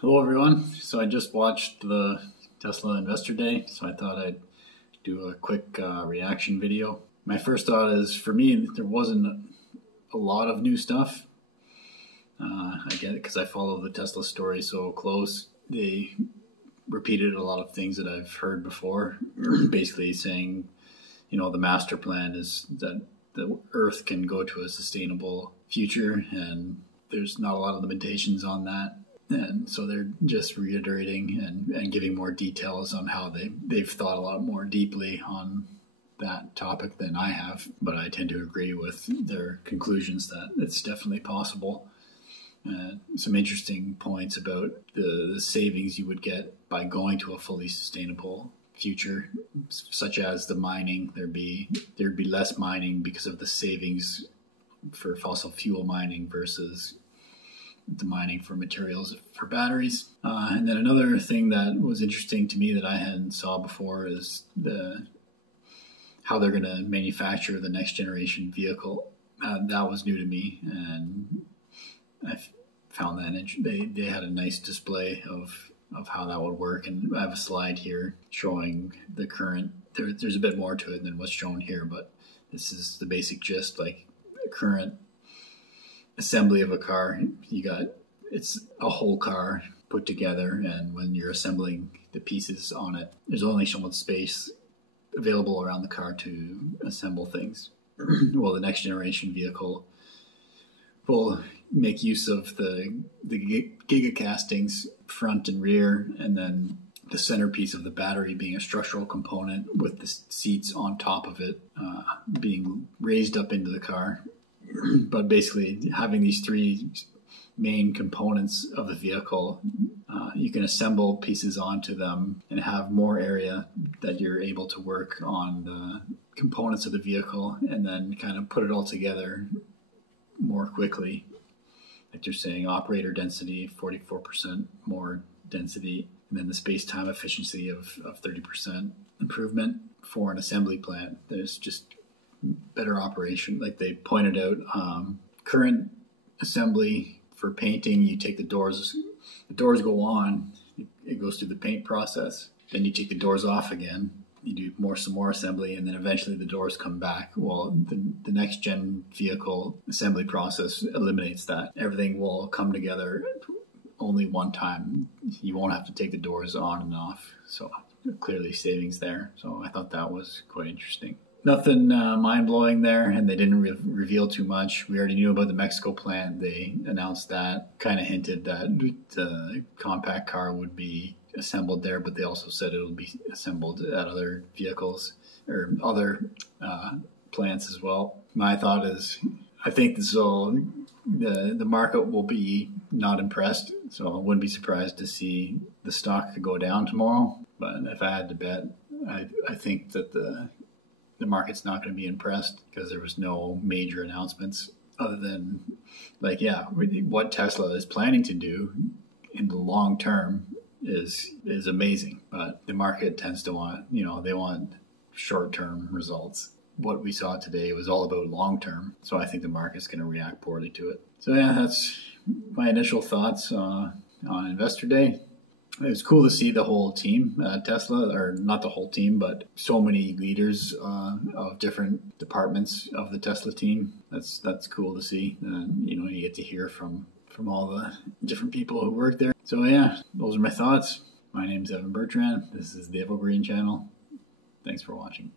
Hello everyone. So I just watched the Tesla Investor Day, so I thought I'd do a quick reaction video. My first thought is, for me, there wasn't a lot of new stuff. I get it because I follow the Tesla story so close. They repeated a lot of things that I've heard before, basically saying, the master plan is that the Earth can go to a sustainable future, and there's not a lot of limitations on that. And so they're just reiterating and giving more details on how they've thought a lot more deeply on that topic than I have. But I tend to agree with their conclusions that it's definitely possible. Some interesting points about the savings you would get by going to a fully sustainable future, such as the mining. There'd be less mining because of the savings for fossil fuel mining versus the mining for materials for batteries. And then another thing that was interesting to me that I hadn't saw before is how they're going to manufacture the next generation vehicle. That was new to me, and I found that they had a nice display of how that would work. And I have a slide here showing the current. There's a bit more to it than what's shown here, but this is the basic gist, like the current assembly of a car. It's a whole car put together, and when you're assembling the pieces on it, there's only so much space available around the car to assemble things. Well, the next generation vehicle will make use of the giga castings front and rear, and then the centerpiece of the battery being a structural component with the seats on top of it being raised up into the car. But basically, having these three main components of the vehicle, you can assemble pieces onto them and have more area that you're able to work on the components of the vehicle, and then kind of put it all together more quickly. Like you're saying, operator density, 44% more density, and then the space-time efficiency of 30% improvement for an assembly plant. There's just better operation. Like they pointed out, current assembly for painting, you take the doors go on, it goes through the paint process, then you take the doors off again, you do some more assembly, and then eventually the doors come back. Well, the next gen vehicle assembly process eliminates that. Everything will come together only one time. You won't have to take the doors on and off, so clearly savings there. So I thought that was quite interesting. Nothing mind-blowing there, and they didn't reveal too much. We already knew about the Mexico plant. They announced that, kind of hinted that the compact car would be assembled there, but they also said it'll be assembled at other vehicles or other plants as well. My thought is, I think the market will be not impressed, so I wouldn't be surprised to see the stock go down tomorrow. But if I had to bet, I think that the market's not going to be impressed because there was no major announcements other than, what Tesla is planning to do in the long term is amazing. But the market tends to want, they want short-term results. What we saw today was all about long-term, so I think the market's going to react poorly to it. So yeah, that's my initial thoughts on Investor Day. It was cool to see the whole team at Tesla, or not the whole team, but so many leaders of different departments of the Tesla team. That's cool to see. You get to hear from all the different people who work there. So yeah, those are my thoughts. My name's Evan Bertrand. This is the Evo Green channel. Thanks for watching.